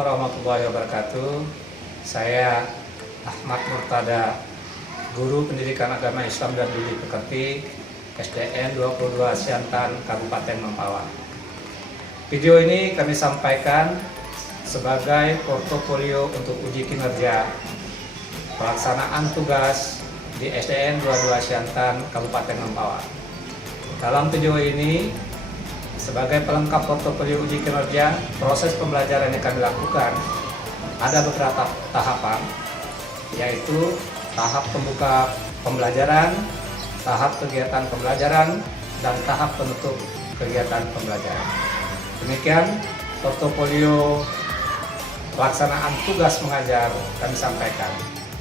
warahmatullahi wabarakatuh. Saya Ahmad Murtada, Guru Pendidikan Agama Islam dan Budi Pekerti, SDN 22 Siantan, Kabupaten Mempawah. Video ini kami sampaikan sebagai portofolio untuk uji kinerja pelaksanaan tugas di SDN 22 Siantan, Kabupaten Mempawah. Dalam video ini, sebagai pelengkap portofolio uji kinerja, proses pembelajaran yang kami lakukan ada beberapa tahapan, yaitu tahap pembuka pembelajaran, tahap kegiatan pembelajaran, dan tahap penutup kegiatan pembelajaran. Demikian portofolio pelaksanaan tugas mengajar kami sampaikan.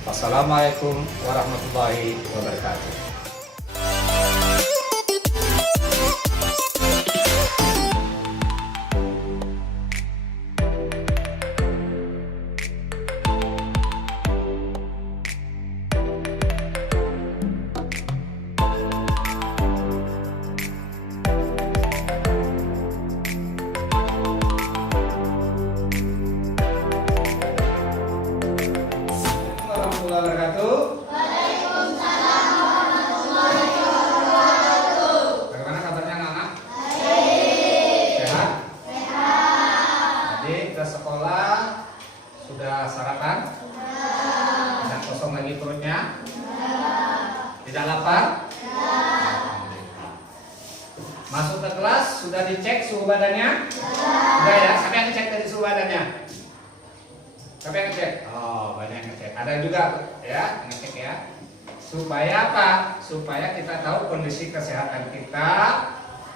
Wassalamualaikum warahmatullahi wabarakatuh. Waalaikumsalam warahmatullahi wabarakatuh. Bagaimana kabarnya anak-anak? Baik. Sehat? Sehat. Jadi ke sekolah sudah sarapan? Sudah. Tidak kosong lagi perutnya? Sudah. Tidak lapar? Sudah. Masuk ke kelas sudah dicek suhu badannya? Sudah. Ya? Siapa yang ngecek dari suhu badannya? Siapa yang ngecek? Oh, banyak yang ngecek. Ada juga ya ngecek ya. Supaya apa? Supaya kita tahu kondisi kesehatan kita,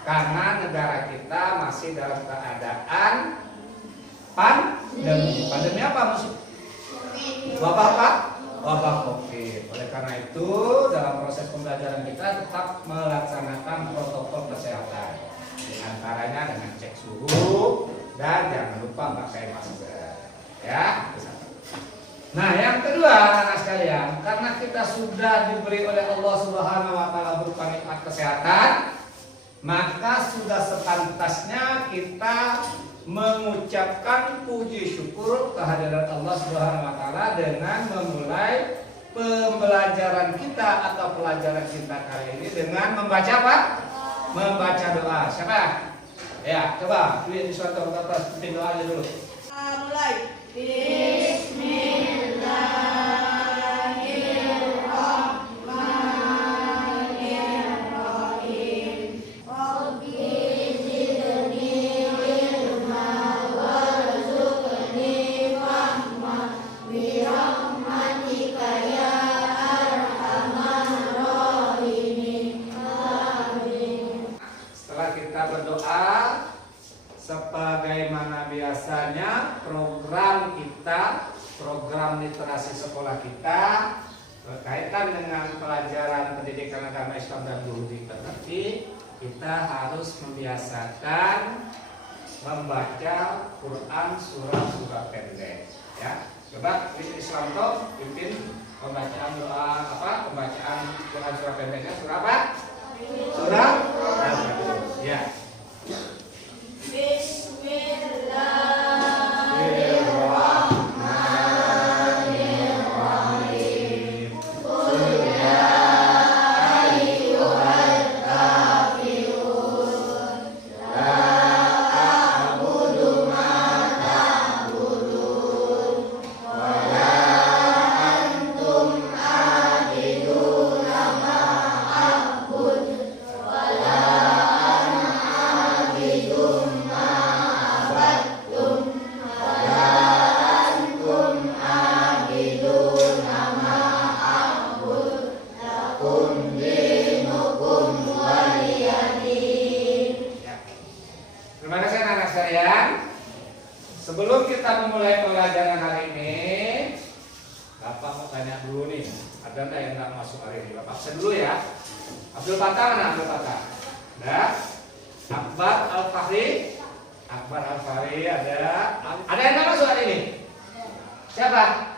karena negara kita masih dalam keadaan pandemi. Pandemi apa musuh? Wabah apa? Wabah COVID. Oleh karena itu, dalam proses pembelajaran kita tetap melaksanakan protokol kesehatan. Di antaranya dengan cek suhu dan jangan lupa pakai masker. Ya. Nah, yang kedua anak-anak sekalian, karena kita sudah diberi oleh Allah Subhanahu wa taala berupa nikmat kesehatan, maka sudah sepantasnya kita mengucapkan puji syukur kehadiran Allah Subhanahu wa taala dengan memulai pembelajaran kita atau pelajaran kita kali ini dengan membaca apa? Membaca doa. Siapa? Ya, coba lihat di suatu atas pimpin doa aja dulu. Mulai. Bismillahirrahmanirrahim. Rabbi zidni ilma warzuqni fahma bi rahmatika ya arhamar rahimin. Amin. Setelah kita berdoa, sebagaimana biasanya program literasi sekolah kita berkaitan dengan pelajaran pendidikan agama Islam dan Budi Pekerti, kita harus membiasakan membaca Quran surah-surah pendek. Ya, coba di Islam Talk pimpin pembacaan doa pembacaan Quran surah pendeknya surah apa? Surah Al-Fatihah. Ya. Bismillahirrahmanirrahim. Qul ya ayyuhal kafirun la a'budu ma ta'budun wa la antum a'biduna ma a'bud wa la ana a'bidun ma abattum wa la antum a'biduna ma a'bud lakum dinukum waliyadin. Ya. Terima kasih anak-anak sekalian. Sebelum kita memulai pelajaran hari ini, Bapak mau tanya dulu nih, ada nggak yang nggak masuk hari ini? Bapak absen dulu ya. Abdul Fatah mana? Abdul Fatah. Ada. Akbar Al-Fahri. Akbar Al-Fahri ada. Ada yang nggak masuk hari ini? Siapa?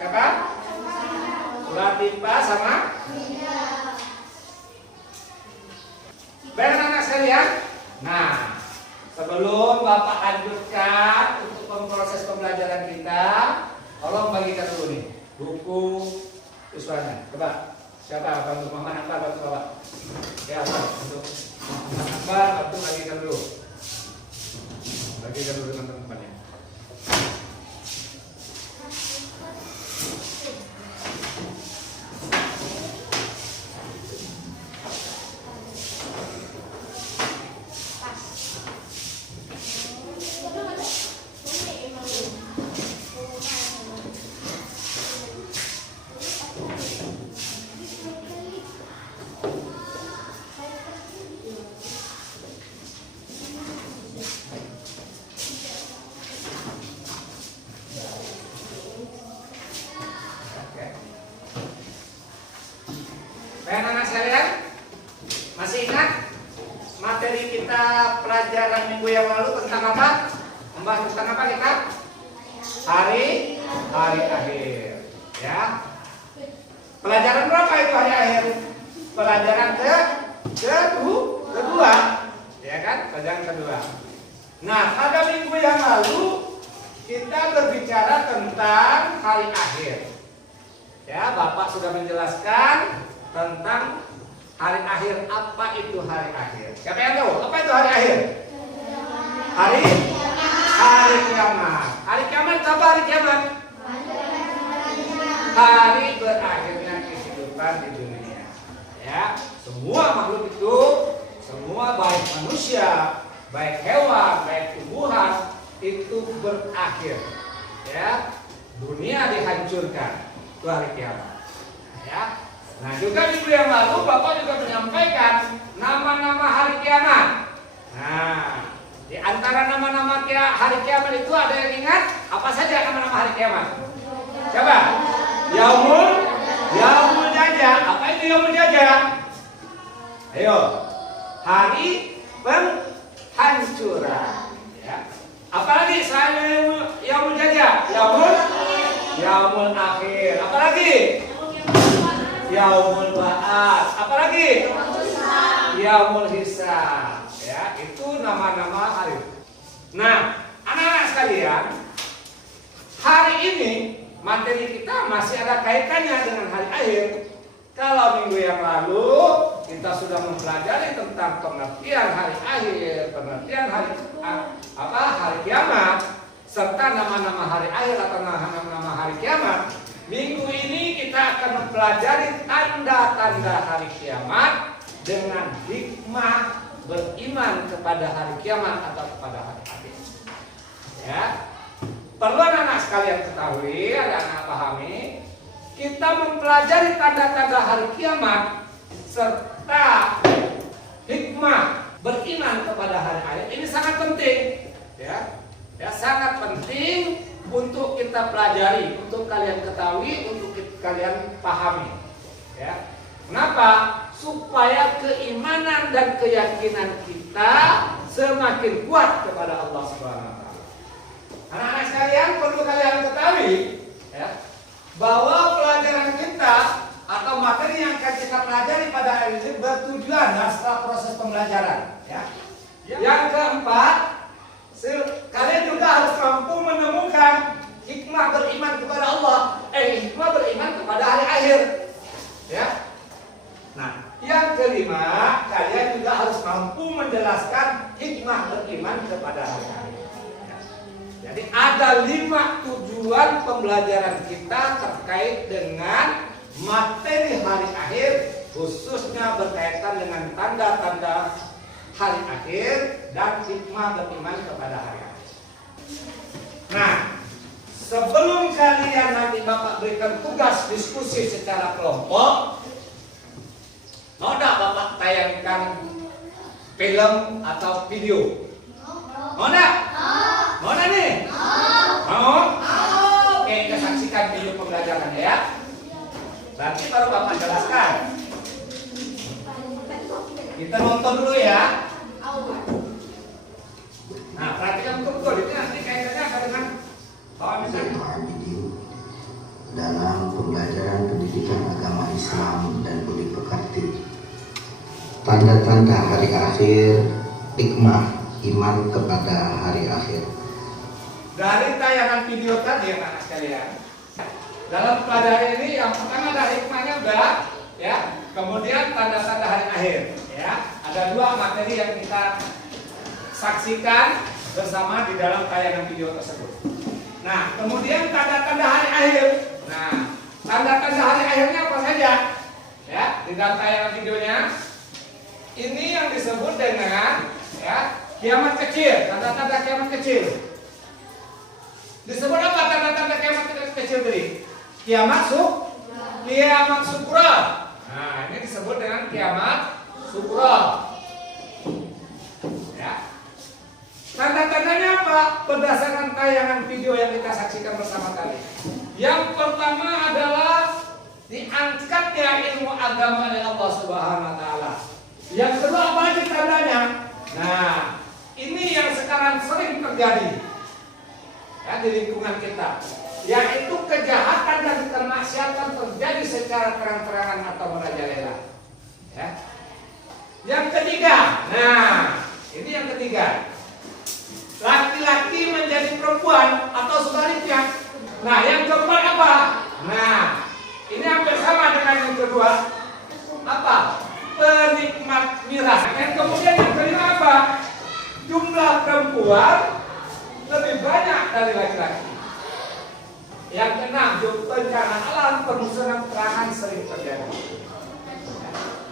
Siapa? Latifah sama? Baik anak-anak sekalian. Nah, Sebelum Bapak lanjutkan untuk proses pembelajaran kita, tolong bagikan dulu nih buku siswanya. Coba siapa bantu Mama Akbar, bantu Bapak. Ya, untuk Mama Akbar, bantu bagikan dulu. Bagikan dulu dengan teman-temannya. Anak-anak sekalian, masih ingat materi kita pelajaran minggu yang lalu tentang apa? Membahas tentang apa kita? Hari akhir. Ya. Pelajaran berapa itu hari akhir? Pelajaran kedua. Ya kan? Pelajaran kedua. Nah, pada minggu yang lalu kita berbicara tentang hari akhir. Ya, Bapak sudah menjelaskan tentang hari akhir. Apa itu hari akhir? Siapa yang tahu? Apa itu hari akhir? Hari kiamat. Hari kiamat apa hari kiamat? Hari berakhirnya kehidupan di dunia. Ya, semua makhluk itu, semua baik manusia, baik hewan, baik tumbuhan itu berakhir. Ya, dunia dihancurkan. Itu hari kiamat. Ya. Nah, juga minggu yang lalu Bapak juga menyampaikan nama-nama hari kiamat. Nah, di antara nama-nama hari kiamat itu ada yang ingat? Apa saja nama-nama hari kiamat? Coba. Yaumul Jajah. Apa itu Yaumul Jajah? Ayo. Hari penghancuran. Ya. Apalagi selain Yaumul Jajah? Yaumul Akhir. Apalagi? Yaumul Ba'ats. Apalagi? Yaumul Hisab. Ya, itu nama-nama hari. Nah, anak-anak sekalian, hari ini materi kita masih ada kaitannya dengan hari akhir. Kalau minggu yang lalu kita sudah mempelajari tentang pengertian hari akhir, pengertian hari kiamat, serta nama-nama hari akhir atau nama-nama hari kiamat. Minggu ini kita akan mempelajari tanda-tanda hari kiamat dengan hikmah beriman kepada hari kiamat atau kepada hari akhir. Ya, perlu anak-anak sekalian ketahui, anak-anak pahami, kita mempelajari tanda-tanda hari kiamat serta hikmah beriman kepada hari akhir ini sangat penting. Ya, sangat penting untuk kita pelajari, untuk kalian ketahui, untuk kalian pahami. Ya. Kenapa? Supaya keimanan dan keyakinan kita semakin kuat kepada Allah Subhanahu wa taala. Anak-anak sekalian, perlu kalian ketahui ya, bahwa pelajaran kita atau materi yang akan kita pelajari pada hari ini bertujuan setelah proses pembelajaran. Ya. Yang keempat, kalian juga harus mampu menemukan hikmah beriman kepada Allah, hikmah beriman kepada hari akhir. Ya. Nah, yang kelima, kalian juga harus mampu menjelaskan hikmah beriman kepada hari akhir. Ya. Jadi ada 5 tujuan pembelajaran kita terkait dengan materi hari akhir, khususnya berkaitan dengan tanda-tanda hari akhir dan hikmah beriman kepada hari akhir. Nah, sebelum kalian nanti Bapak berikan tugas diskusi secara kelompok, mau enggak Bapak tayangkan film atau video? Mau enggak? Mau enggak nih? Mau? Oke, kita saksikan video pembelajaran ya. Nanti baru Bapak jelaskan. Kita nonton dulu ya. Nah, perhatikan betul-betul. Ini nanti kaitannya apa dengan dalam pembelajaran pendidikan agama Islam dan budi pekerti. Tanda-tanda hari akhir, hikmah iman kepada hari akhir. Dari tayangan video tadi anak sekalian, dalam pelajaran ini yang pertama ada hikmahnya udah, ya. Kemudian tanda-tanda hari akhir, ya. Ada dua materi yang kita saksikan bersama di dalam tayangan video tersebut. Nah, kemudian tanda-tanda hari akhir. Nah, tanda-tanda hari akhirnya apa saja? Ya, di dalam tayangan videonya ini yang disebut dengan ya kiamat kecil, tanda-tanda kiamat kecil. Disebut apa tanda-tanda kiamat kecil tadi? Kiamat sukra. Nah, ini disebut dengan kiamat sukra. Ya. Tanda-tandanya apa? Berdasarkan tayangan video yang kita saksikan bersama tadi. Yang pertama adalah diangkatnya ilmu agama oleh Allah Subhanahu wa taala. Yang kedua apa lagi tandanya? Nah, ini yang sekarang sering terjadi ya di lingkungan kita, yaitu kejahatan dan kemaksiatan terjadi secara terang-terangan atau merajalela. Ya. Yang ketiga, nah ini yang ketiga, laki-laki menjadi perempuan atau sebaliknya. Nah, yang keempat apa? Nah, ini hampir sama dengan yang kedua. Apa? Penikmat miras. Dan kemudian yang kelima apa? Jumlah perempuan lebih banyak dari laki-laki. Yang keenam, bencana alam pemusnahan perangan sering terjadi.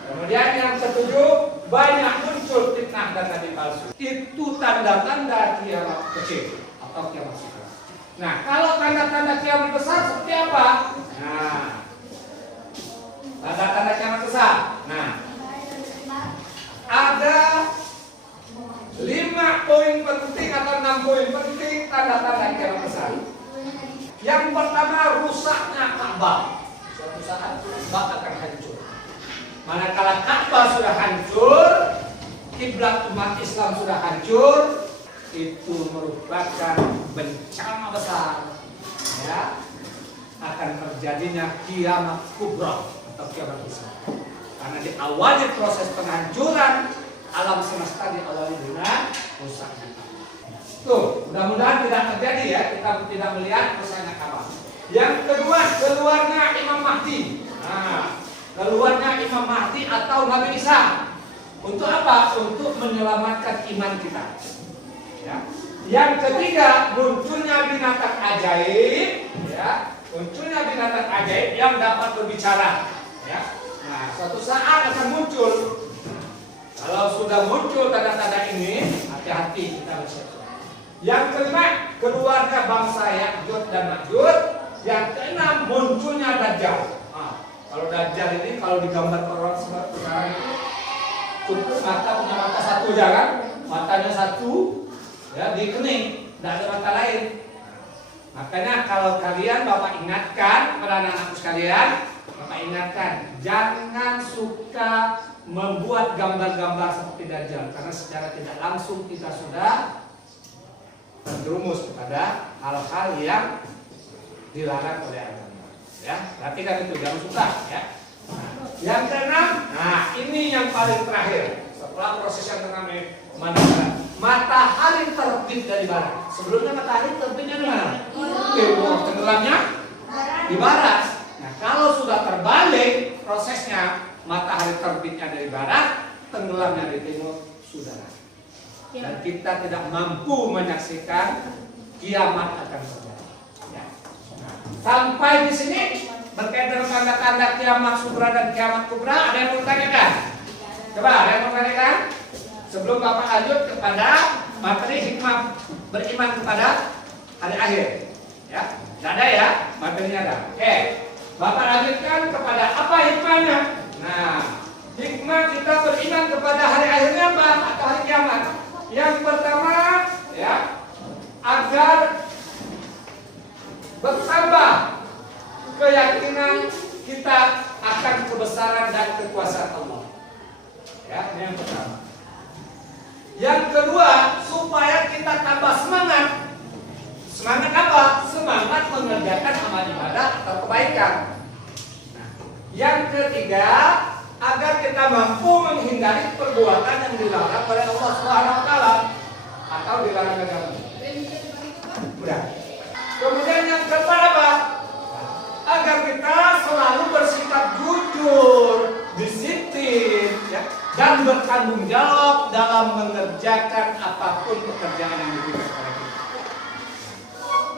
Kemudian yang ketujuh, banyak muncul fitnah dan nabi palsu. Itu tanda-tanda kiamat kecil atau kiamat besar. Nah, kalau tanda-tanda kiamat besar seperti apa? Nah, tanda-tanda kiamat besar. Nah, ada 5 poin penting atau 6 poin penting tanda-tanda kiamat besar. Yang pertama, rusaknya Ka'bah. Suatu saat Ka'bah akan hancur. Manakala Ka'bah sudah hancur, kiblat umat Islam sudah hancur, itu merupakan bencana besar. Ya, akan terjadinya kiamat kubra atau kiamat besar. Karena diawali proses penghancuran alam semesta, diawali dengan rusaknya. Tuh, mudah-mudahan tidak terjadi ya, kita tidak melihat rusaknya Ka'bah. Yang kedua, keluarnya Imam Mahdi. Nah, keluarnya Imam Mahdi atau Nabi Isa. Untuk apa? Untuk menyelamatkan iman kita. Ya. Yang ketiga, munculnya binatang ajaib. Ya. Munculnya binatang ajaib yang dapat berbicara. Ya. Nah, suatu saat akan muncul. Kalau sudah muncul tanda-tanda ini, hati-hati kita bersiap. Yang kelima, keluarnya bangsa Ya'juj dan Ma'juj. Yang keenam, munculnya Dajjal. Nah, kalau Dajjal ini kalau digambar orang sekarang itu cukup mata punya mata satu aja kan, matanya satu, ya di kening, tidak ada mata lain. Makanya kalau kalian Bapak ingatkan kepada anak-anakku sekalian, Bapak ingatkan jangan suka membuat gambar-gambar seperti Dajjal, karena secara tidak langsung kita sudah terjerumus kepada hal-hal yang dilarang oleh agama. Ya, perhatikan itu, jangan suka ya. Nah, yang keenam, nah ini yang paling terakhir setelah proses yang keenam matahari terbit dari barat. Sebelumnya matahari terbitnya di mana? Tenggelamnya di barat. Nah, kalau sudah terbalik prosesnya, matahari terbitnya dari barat, tenggelamnya di timur, sudah. Dan kita tidak mampu menyaksikan kiamat akan terjadi. Ya. Nah, sampai di sini berkaitan tanda-tanda kiamat sugra dan kiamat kubra, ada yang mau tanyakan? Coba, ada yang mau tanyakan? Sebelum Bapak lanjut kepada materi hikmah beriman kepada hari akhir. Ya, tidak ada ya, materinya ada. Oke, Bapak lanjutkan kepada apa hikmahnya? Nah, hikmah kita beriman kepada hari akhirnya apa? Atau hari kiamat? Yang pertama, ya, agar bertambah keyakinan kita akan kebesaran dan kekuasaan Allah. Ya, ini yang pertama. Yang kedua, supaya kita tambah semangat. Semangat apa? Semangat mengerjakan amal ibadah atau kebaikan. Nah, yang ketiga, agar kita mampu menghindari perbuatan yang dilarang oleh Allah Subhanahu wa taala. atau dilarang agama? Udah. Kemudian yang keempat apa? Agar kita selalu bersikap jujur, disiplin, ya, dan bertanggung jawab dalam mengerjakan apapun pekerjaan yang diberikan kepada kita.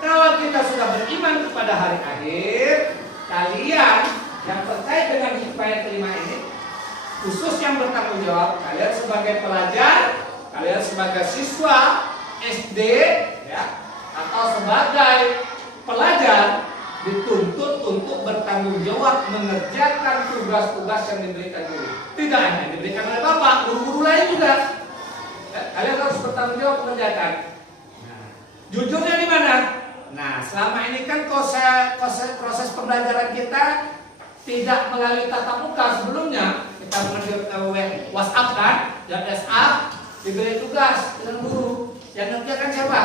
Kalau kita sudah beriman kepada hari akhir, kalian yang terkait dengan hikmah yang kelima ini, khusus yang bertanggung jawab, kalian sebagai pelajar, kalian sebagai siswa SD, ya, atau sebagai pelajar, dituntut untuk bertanggung jawab mengerjakan tugas-tugas yang diberikan guru. Tidak hanya diberikan oleh bapak, guru-guru lain juga. Ya, kalian harus bertanggung jawab mengerjakan. Nah, jujurnya di mana? Nah, selama ini kan proses pembelajaran kita tidak melalui tatap muka. Sebelumnya kita melalui WhatsApp kan, dan WhatsApp diberi tugas dengan guru. Yang ngerjakan siapa?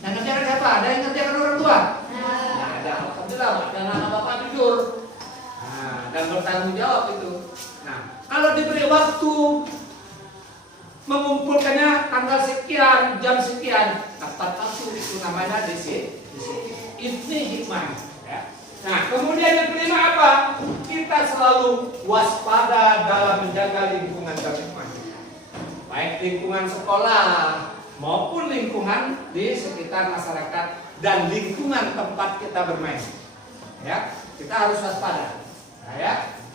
Yang ngerjakan siapa? Ada yang ngerjakan orang tua? Nah, ada. Alhamdulillah, dan anak bapak jujur. Nah, dan bertanggung jawab itu. Nah, kalau diberi waktu mengumpulkannya tanggal sekian, jam sekian, tepat waktu, itu namanya disiplin. Ini hikmah. Ya. Nah, kemudian yang kelima apa? Kita selalu waspada dalam menjaga lingkungan terdepan. Baik lingkungan sekolah maupun lingkungan di sekitar masyarakat dan lingkungan tempat kita bermain. Ya, kita harus waspada. Nah, ya.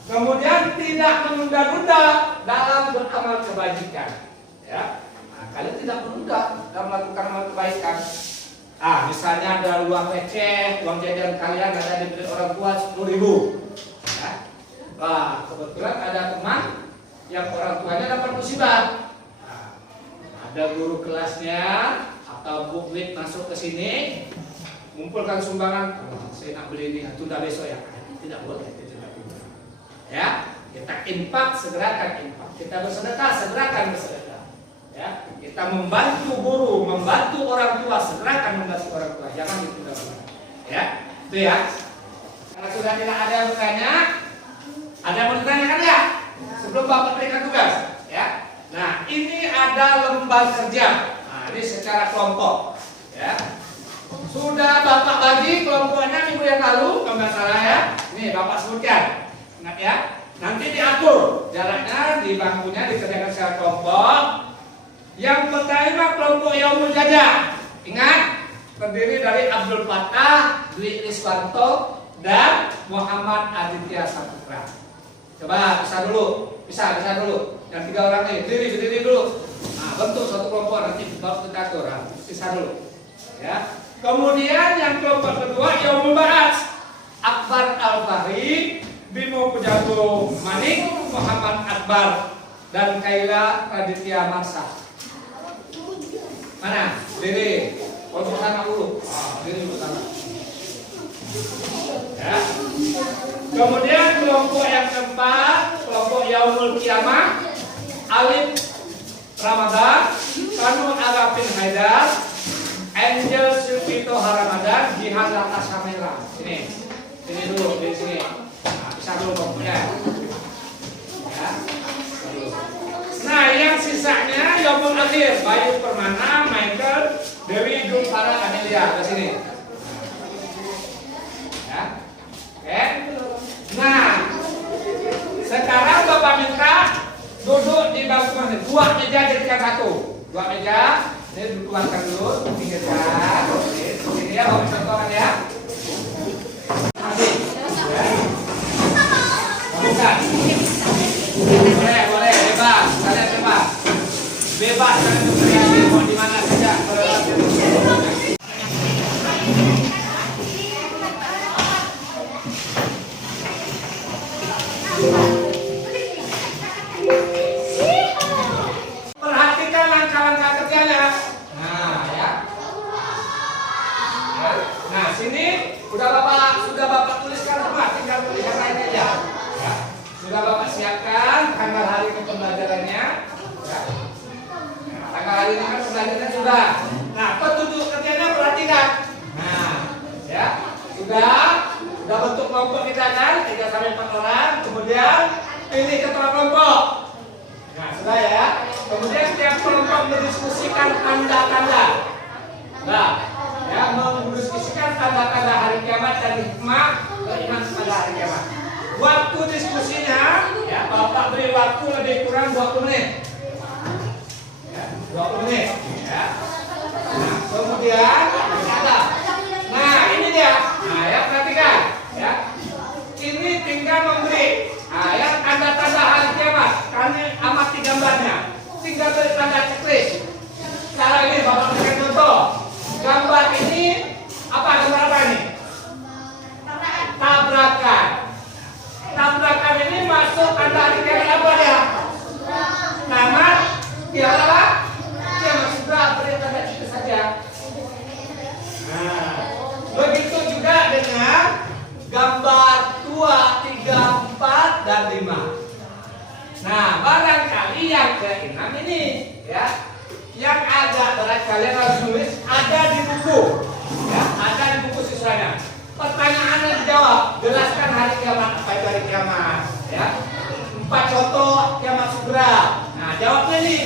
Kemudian tidak menunda-nunda dalam beramal kebajikan. Ya, nah, kalian tidak menunda dalam melakukan amal kebaikan. Misalnya ada uang receh, uang jajan kalian ada diberi orang tua 10.000. Ya. Kebetulan ada teman yang orang tuanya dapat musibah. Ada guru kelasnya atau publik masuk ke sini, mengumpulkan sumbangan. Saya nak beli ini, tunda besok ya. Tidak boleh, tidak boleh. Ya, kita infak, segerakan infak. Kita bersedekah, segerakan bersedekah. Ya, kita membantu guru, membantu orang tua, segerakan membantu orang tua. Jangan ditunda-tunda. Ya, itu ya. Kalau sudah tidak ada yang bertanya, ada yang mau ditanyakan ya? Sebelum Bapak berikan tugas, ya. Nah, ini ada lembar kerja. Nah, ini secara kelompok, ya. Sudah Bapak bagi kelompoknya minggu yang lalu, kalau nggak salah ya. Ini Bapak sebutkan, ingat ya. Nanti diatur jaraknya di bangkunya dikerjakan secara kelompok. Yang pertama kelompok Yaumul Jajah. Ingat, terdiri dari Abdul Fattah, Dwi Riswanto, dan Muhammad Aditya Saputra. Coba bisa dulu, bisa dulu. Yang 3 orang ini berdiri dulu. Nah, bentuk satu kelompok nanti baru kita atur. Nah, bisa dulu. Ya. Kemudian yang kelompok kedua Yaumul Ba'ats, Akbar Al-Fahri, Bimo Pujago Manik, Muhammad Akbar, dan Kaila Raditya Marsa. Mana? Diri. Kelompok sana dulu. Diri dulu sana. Ya. Kemudian kelompok yang keempat, kelompok Yaumul Qiyamah, Alif Ramadan, Kanu Arafin Haidar, Angel Sulfito Haramadan, Jihan Lata Samira. Sini dulu, di sini. Nah, bisa dulu kelompoknya. Ya. Nah, yang sisanya Yaumul Akhir, Bayu Permana, Michael, Dewi Jumpara, Amelia. Ke sini. Ya. Oke. Nah, sekarang Bapak minta duduk di bangku masing. 2 meja jadikan 1. 2 meja. Ini dikeluarkan dulu, pinggirkan. Ini ya, Bapak contohkan ya. Nanti. Ya. Bukan. Boleh, bebas. Kalian bebas. Bebas kalian berkreasi mau di mana saja. Perhatikan langkah-langkah kerjanya. Nah, ya. Nah, sini sudah Bapak tuliskan semua, tinggal tuliskan lain aja. Ya. Sudah Bapak siapkan tanggal hari ini pembelajarannya. Ya. Nah, tanggal hari ini kan pembelajarannya sudah. Nah, petunjuk kerjanya perhatikan. Nah, ya. Sudah bentuk kelompok kita kan 3 sampai 4 orang. Kemudian pilih ketua kelompok. Nah, sudah ya. Kemudian setiap kelompok mendiskusikan tanda-tanda. Nah, ya, mendiskusikan tanda-tanda hari kiamat dan hikmah beriman pada hari kiamat. Waktu diskusinya, ya, Bapak beri waktu lebih kurang 20 menit. Ya, 20 menit. Ya. Nah, kemudian ada. Nah, ini dia. Nah, ya, perhatikan. Ya. Ini tinggal memberi. Nah, ya, tanda-tanda hari kiamat. Kami amati gambarnya. Tinggal beri tanda checklist. Sekarang ini Bapak berikan contoh. Gambar ini apa? Gambar apa ini? Tabrakan. Tabrakan ini masuk tanda hari kiamat apa dia? Tamat. Ya apa? Dia masuk beri tanda checklist saja. Nah, begitu juga dengan gambar 2, 3, 4 dan 5. Nah, barangkali yang ke-6 ini, ya, yang ada barangkali harus tulis ada di buku, ya, ada di buku siswanya. Pertanyaannya dijawab, jelaskan hari kiamat, apa itu hari kiamat, ya. 4 contoh kiamat segera. Nah, jawabnya nih,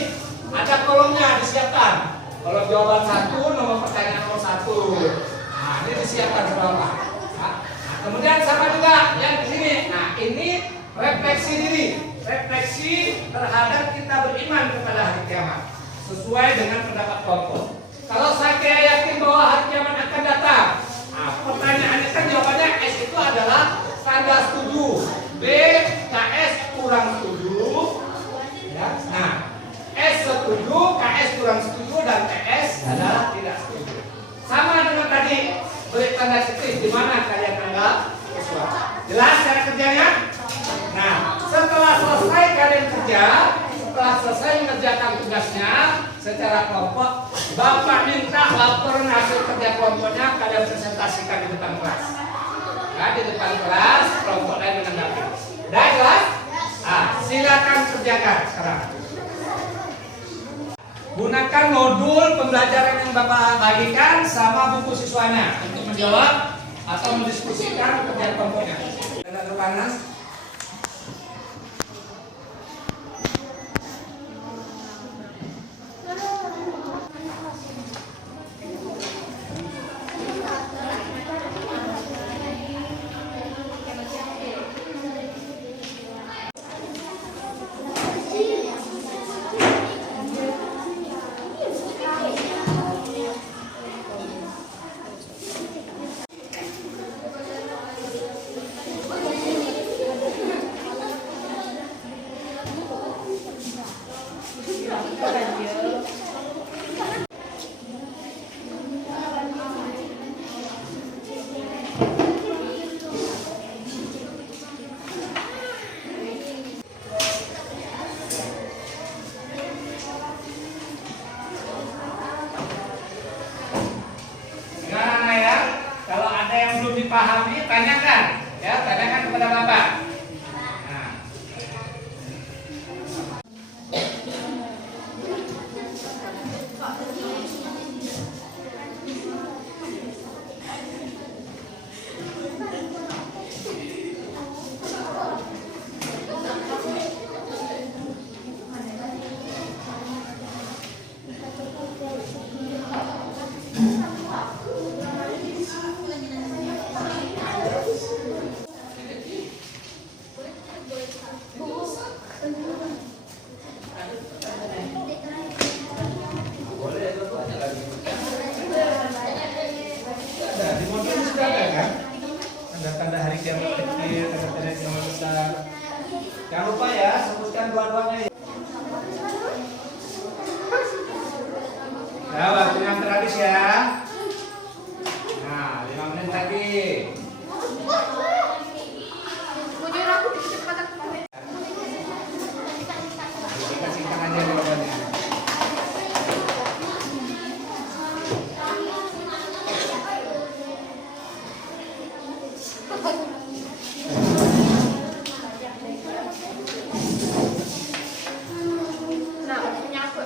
ada kolomnya disiapkan. Kalau jawaban 1, nomor pertanyaan nomor 1. Nah, ini disiapkan semua. Nah, kemudian sama juga yang di sini. Nah, ini refleksi diri, refleksi terhadap kita beriman kepada hari kiamat sesuai dengan pendapat kelompok. Kalau saya yakin bahwa hari kiamat akan datang, nah, pertanyaannya kan jawabannya S itu adalah tanda setuju, B KS kurang setuju, ya. Nah, S setuju, KS kurang setuju, dan TS adalah tidak setuju. Sama dengan tadi beri tanda checklist di mana kalian anggap sesuai. Jelas cara kerjanya? Nah, setelah selesai kalian kerja, setelah selesai mengerjakan tugasnya secara kelompok, Bapak minta laporan hasil kerja kelompoknya kalian presentasikan di depan kelas. Ya, di depan kelas, kelompok lain menanggapi. Udah jelas? Nah, silakan kerjakan sekarang. Gunakan modul pembelajaran yang Bapak bagikan sama buku siswanya untuk menjawab atau mendiskusikan kerja kelompoknya. Tidak terpanas. Dipahami, tanyakan, ya, tanyakan kepada Bapak. Nah. Tanda-tanda hari kiamat kecil, tanda-tanda kiamat besar. Jangan lupa ya, sebutkan dua-duanya ya. Ya, waktu yang terakhir ya. Nah, 5 menit lagi. Singkat aja jawabannya. Nah, punya aku,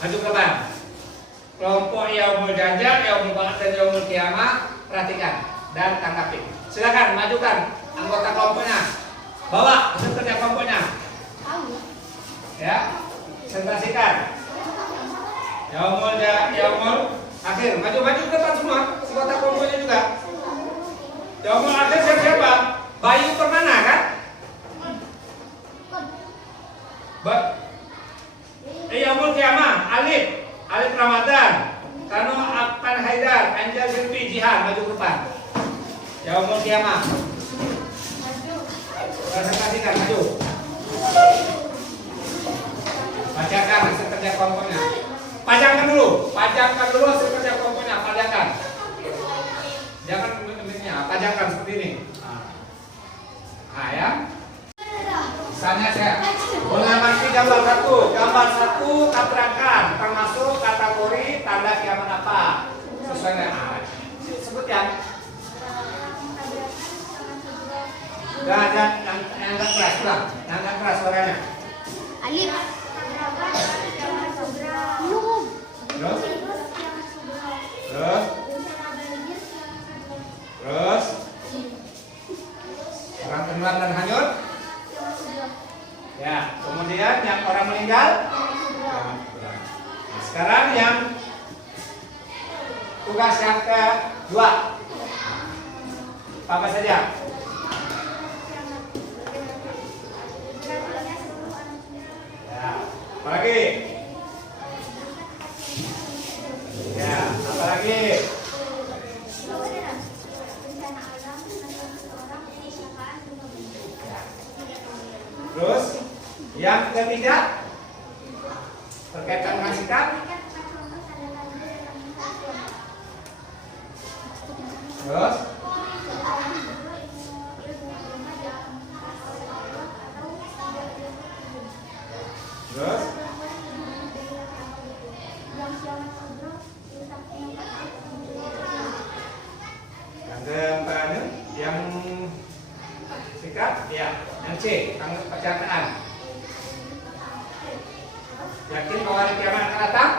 Maju ke depan. Kelompok yaumul janjal, yaumul balak dan yaumul kiamah, perhatikan dan tanggapi. Silakan majukan anggota kelompoknya. Bawa hasil kerja kelompoknya. Ya, presentasikan. Yaumul akhir, maju ke depan semua, anggota kelompoknya juga. Yaumul akhir siapa? Bayu Permana kan? Yaumul kiamah, Alif Ramadan, Kano Akpan Haidar, Anjal Zilfi Jihan, maju ke depan. Yaumul kiamah. Presentasikan, maju. Bacakan hasil kerja kelompoknya. Pajangkan dulu hasil kerja kelompoknya, pajangkan. Jangan minumnya, pajangkan seperti ini. Nah ya. Misalnya saya mengamati gambar satu tabrakan termasuk kategori tanda kiamat apa? Sesuai dengan sebut ya. Yang agak keras suaranya. Alif. Terus orang tenggelam dan hanyut. Ya, kemudian yang orang meninggal. Nah, sekarang yang tugas yang kedua apa saja? Ya, apa lagi? Ya, apa lagi? Terus yang ketiga terkait dengan sikap. Terus yang keempat yang sikap ya, yang C tanggal percataan. Yakin bahwa hari kiamat akan datang?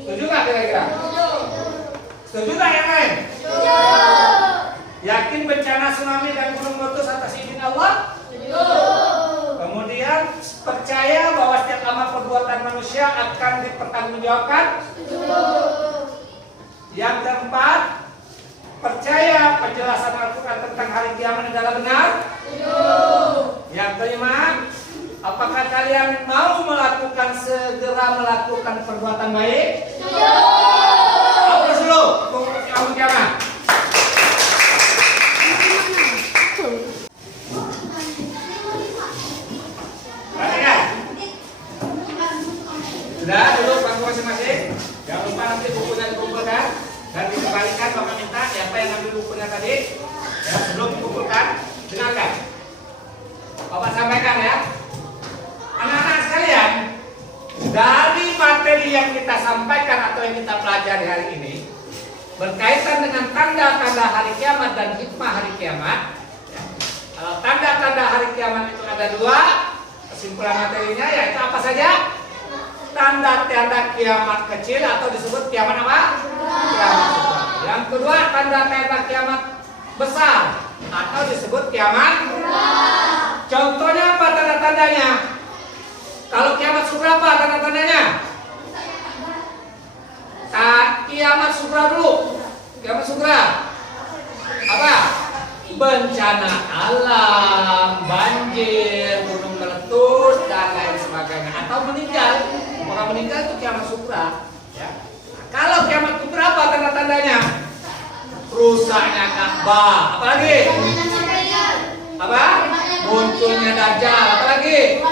Setuju nggak kira-kira? Setuju nggak yang lain? Setuju. Yakin bencana tsunami dan gunung meletus atas izin Allah? Setuju. Kemudian percaya bahwa setiap amal perbuatan manusia akan dipertanggungjawabkan? Setuju. Yang keempat, percaya penjelasan Al-Quran tentang hari kiamat adalah benar? Setuju. Yang kelima, apakah kalian mau segera melakukan perbuatan baik? Setuju. Aplaus dulu untuk yaumul kiamat. Perhatikan. Sudah dulu bangku masing-masing. Jangan lupa nanti bukunya dikumpulkan dan dikembalikan. Bapak minta siapa yang ambil bukunya tadi ya, sebelum dikumpulkan, dengarkan. Bapak sampaikan ya. Anak-anak sekalian, dari materi yang kita sampaikan atau yang kita pelajari hari ini berkaitan dengan tanda-tanda hari kiamat dan hikmah hari kiamat. Kalau tanda-tanda hari kiamat itu ada dua, kesimpulan materinya yaitu apa saja? Tanda-tanda kiamat kecil atau disebut kiamat apa? Kiamat besar. Yang kedua, tanda-tanda kiamat besar atau disebut kiamat. Contohnya apa tanda-tandanya? Kalau kiamat sugra apa tanda-tandanya? Kiamat sugra dulu. Kiamat sugra apa? Bencana alam, banjir, gunung meletus dan lain sebagainya. Atau meninggal. Orang meninggal itu kiamat sugra. Ya. Nah, kalau kiamat kubra apa tanda-tandanya? Rusaknya Ka'bah. Apalagi? Apa? Munculnya Dajjal. Apalagi?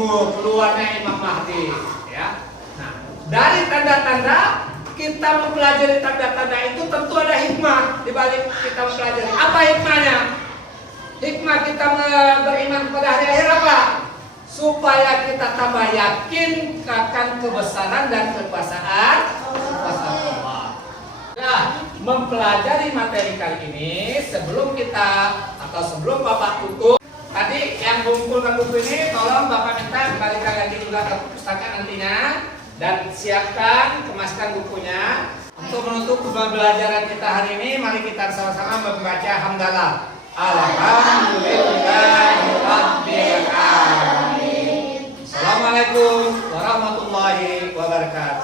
Keluarnya Imam Mahdi. Ya. Nah, dari tanda-tanda kita mempelajari tanda-tanda itu tentu ada hikmah di balik kita mempelajari. Apa hikmahnya? Hikmah kita beriman kepada hari akhir apa? Supaya kita tambah yakin akan kebesaran dan kekuasaan Allah. Nah, mempelajari materi kali ini sebelum sebelum Bapak tutup, tadi yang mengumpulkan buku ini tolong Bapak minta kembalikan lagi juga ke pustaka nantinya. Dan siapkan, kemaskan bukunya. Untuk menutup pembelajaran kita hari ini, mari kita sama-sama membaca hamdalah. Alhamdulillahirabbil alamin. Assalamualaikum warahmatullahi wabarakatuh.